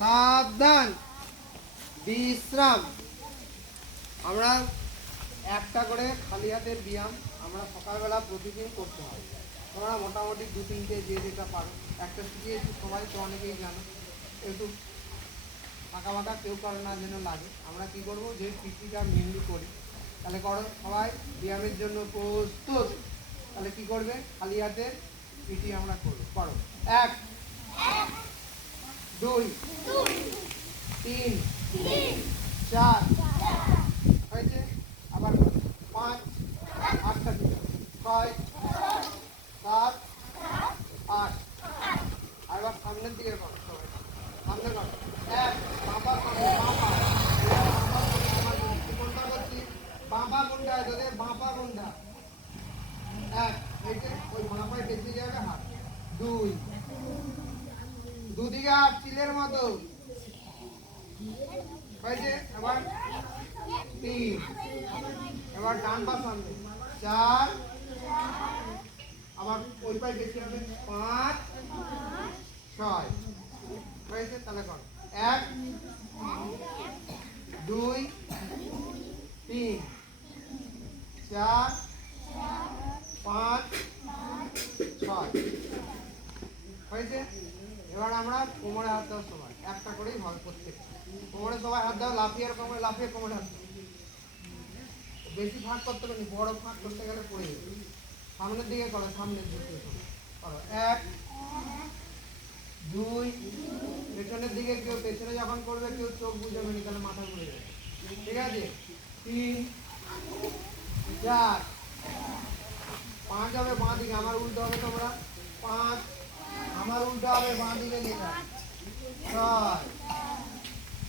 সাবধান, বিশ্রাম। আমরা একটা করে খালি হাতের ব্যায়াম আমরা সকালবেলা প্রতিদিন করতে হয়। তোমরা মোটামুটি 2-3টে যে যেটা পারো একটা শিখিয়েছি, সবাই তো অনেকেই জানো। একটু ফাঁকা ফাঁকা কেউ করে না যেন লাগে। আমরা কি করব, যে পিটিটা মেনলি করি, তাহলে করো সবাই ব্যায়ামের জন্য প্রস্তুত। তাহলে কি করবে, খালি হাতের পিটি আমরা করবো। করো 1 2 3 4 হয়েছে। আবার 5 8টা 6 7 8। আবার সামনের দিকে করো, সবাই সামনে করো। 1 বাবা সামনে, বাবা কোনটা করছি, বাবা কোনটা, তোদের বাবা কোনটা। 1 হয়েছে, ওই বাবায় বেঁচে যাবে হাত। 2 দুদিকে হাত চিলের মতো হয়েছে। আবার 3, এবার ডান পা সামনে। 4, আবার ওই পায়ে বেশি হবে। 5 6 হয়েছে। তাহলে কর 1 2 3 4 5 6 হয়েছে। এবার আমরা কোমরে হাত দাও, সবাই একটা করেই হবে প্রত্যেক। কোমরে সবাই হাত দাও, লাফিয়ে কোমরে, লাফিয়ে কোমরে হাত দাও। বেশি ফাঁক করতে পারি, বড় ফাঁক করতে গেলে পড়ে যাবে। সামনের দিকে করো, সামনের দিকে করো। 1 2 পেছনের দিকে, কেউ পেছনে যখন করবে কেউ চোখ বুঝাবে না, তাহলে মাথা ঘুরে যাবে। ঠিক আছে। 3 4 5 হবে বাঁ দিকে, আমার উল্টো হবে তোমরা। 5 আমার উল্টো হবে বাঁ দিকে, লেখা 6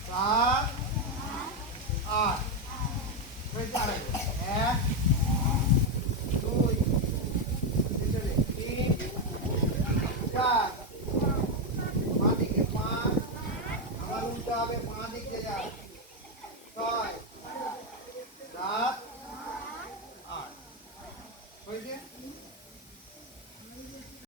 7 8 হয়েছে। আরেকবার 1